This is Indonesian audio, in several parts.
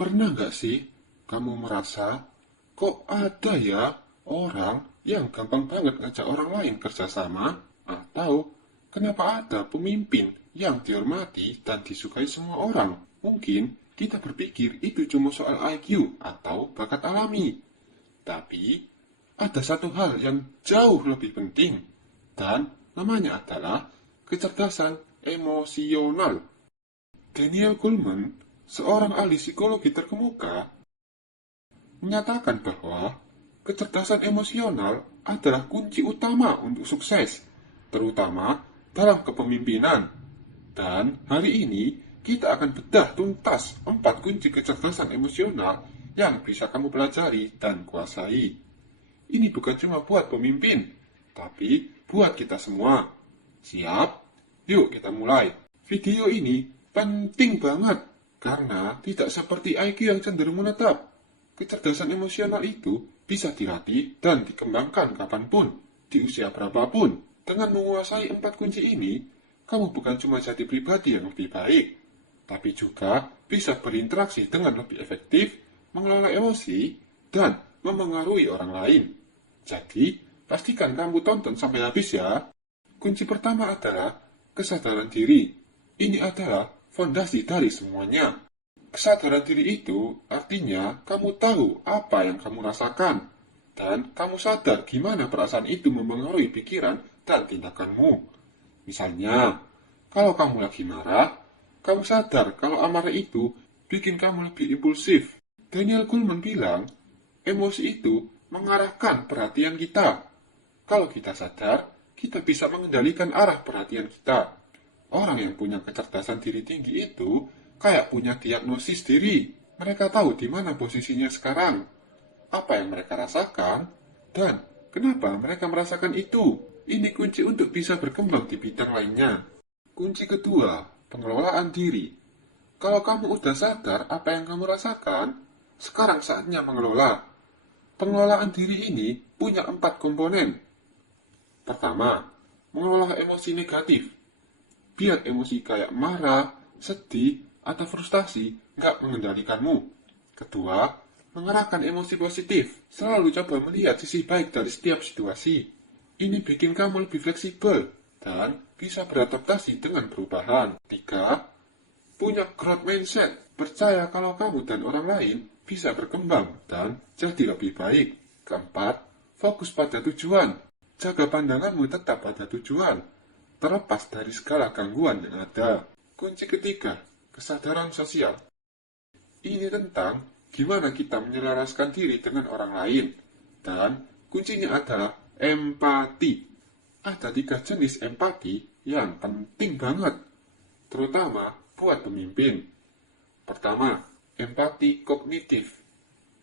Pernah nggak sih kamu merasa, kok ada ya orang yang gampang banget ngajak orang lain kerjasama? Atau kenapa ada pemimpin yang dihormati dan disukai semua orang? Mungkin kita berpikir itu cuma soal IQ atau bakat alami. Tapi ada satu hal yang jauh lebih penting, dan namanya adalah kecerdasan emosional. Daniel Goleman, seorang ahli psikologi terkemuka, menyatakan bahwa kecerdasan emosional adalah kunci utama untuk sukses, terutama dalam kepemimpinan. Dan hari ini kita akan bedah tuntas 4 kunci kecerdasan emosional yang bisa kamu pelajari dan kuasai. Ini bukan cuma buat pemimpin, tapi buat kita semua. Siap? Yuk kita mulai. Video ini penting banget, karena tidak seperti IQ yang cenderung menetap. Kecerdasan emosional itu bisa dilatih dan dikembangkan kapanpun, di usia berapapun. Dengan menguasai 4 kunci ini, kamu bukan cuma jadi pribadi yang lebih baik, tapi juga bisa berinteraksi dengan lebih efektif, mengelola emosi, dan memengaruhi orang lain. Jadi, pastikan kamu tonton sampai habis ya. Kunci pertama adalah kesadaran diri. Ini adalah fondasi dari semuanya. Kesadaran diri itu artinya kamu tahu apa yang kamu rasakan, dan kamu sadar gimana perasaan itu memengaruhi pikiran dan tindakanmu. Misalnya, kalau kamu lagi marah, kamu sadar kalau amarah itu bikin kamu lebih impulsif. Daniel Goleman bilang, emosi itu mengarahkan perhatian kita. Kalau kita sadar, kita bisa mengendalikan arah perhatian kita. Orang yang punya kecerdasan diri tinggi itu kayak punya diagnosis diri. Mereka tahu di mana posisinya sekarang, apa yang mereka rasakan, dan kenapa mereka merasakan itu. Ini kunci untuk bisa berkembang di bidang lainnya. Kunci kedua, pengelolaan diri. Kalau kamu udah sadar apa yang kamu rasakan, sekarang saatnya mengelola. Pengelolaan diri ini punya 4 komponen. Pertama, mengelola emosi negatif. Biar emosi kayak marah, sedih, atau frustasi nggak mengendalikanmu. Kedua, mengerahkan emosi positif. Selalu coba melihat sisi baik dari setiap situasi. Ini bikin kamu lebih fleksibel dan bisa beradaptasi dengan perubahan. Tiga, punya growth mindset. Percaya kalau kamu dan orang lain bisa berkembang dan jadi lebih baik. Keempat, fokus pada tujuan. Jaga pandanganmu tetap pada tujuan, terlepas dari segala gangguan yang ada. Kunci ketiga, kesadaran sosial. Ini tentang gimana kita menyelaraskan diri dengan orang lain. Dan kuncinya adalah empati. Ada 3 jenis empati yang penting banget, terutama buat pemimpin. Pertama, empati kognitif.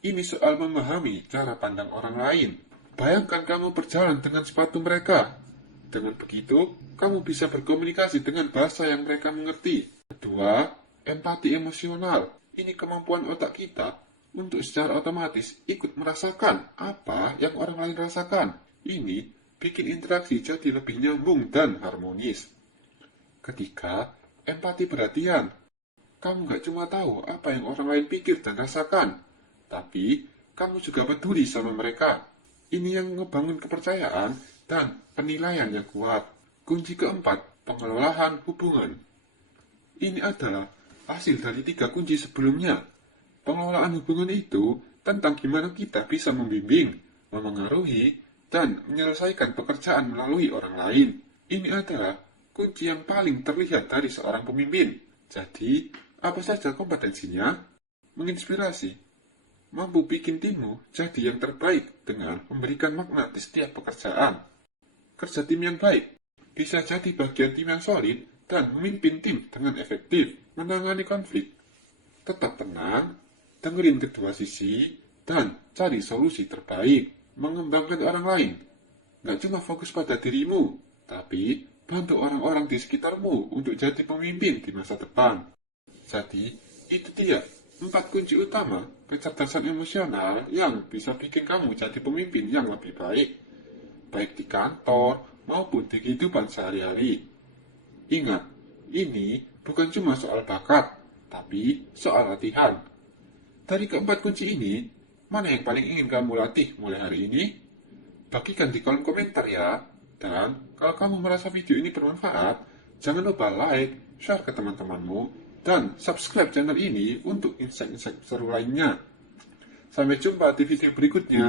Ini soal memahami cara pandang orang lain. Bayangkan kamu berjalan dengan sepatu mereka. Dengan begitu, kamu bisa berkomunikasi dengan bahasa yang mereka mengerti. Kedua, empati emosional. Ini kemampuan otak kita untuk secara otomatis ikut merasakan apa yang orang lain rasakan. Ini bikin interaksi jadi lebih nyambung dan harmonis. Ketiga, empati perhatian. Kamu gak cuma tahu apa yang orang lain pikir dan rasakan, tapi kamu juga peduli sama mereka. Ini yang ngebangun kepercayaan dan penilaian yang kuat. Kunci keempat, pengelolaan hubungan. Ini adalah hasil dari 3 kunci sebelumnya. Pengelolaan hubungan itu tentang gimana kita bisa membimbing, memengaruhi, dan menyelesaikan pekerjaan melalui orang lain. Ini adalah kunci yang paling terlihat dari seorang pemimpin. Jadi, apa saja kompetensinya? Menginspirasi, mampu bikin timmu jadi yang terbaik dengan memberikan makna di setiap pekerjaan. Kerja tim yang baik bisa jadi bagian tim yang solid dan memimpin tim dengan efektif. Menangani konflik, tetap tenang, dengerin kedua sisi, dan cari solusi terbaik. Mengembangkan orang lain, nggak cuma fokus pada dirimu, tapi bantu orang-orang di sekitarmu untuk jadi pemimpin di masa depan. Jadi, itu dia 4 kunci utama kecerdasan emosional yang bisa bikin kamu jadi pemimpin yang lebih baik, baik di kantor maupun di kehidupan sehari-hari. Ingat, ini bukan cuma soal bakat, tapi soal latihan. Dari keempat kunci ini, mana yang paling ingin kamu latih mulai hari ini? Bagikan di kolom komentar ya. Dan kalau kamu merasa video ini bermanfaat, jangan lupa like, share ke teman-temanmu, dan subscribe channel ini untuk insight-insight seru lainnya. Sampai jumpa di video berikutnya.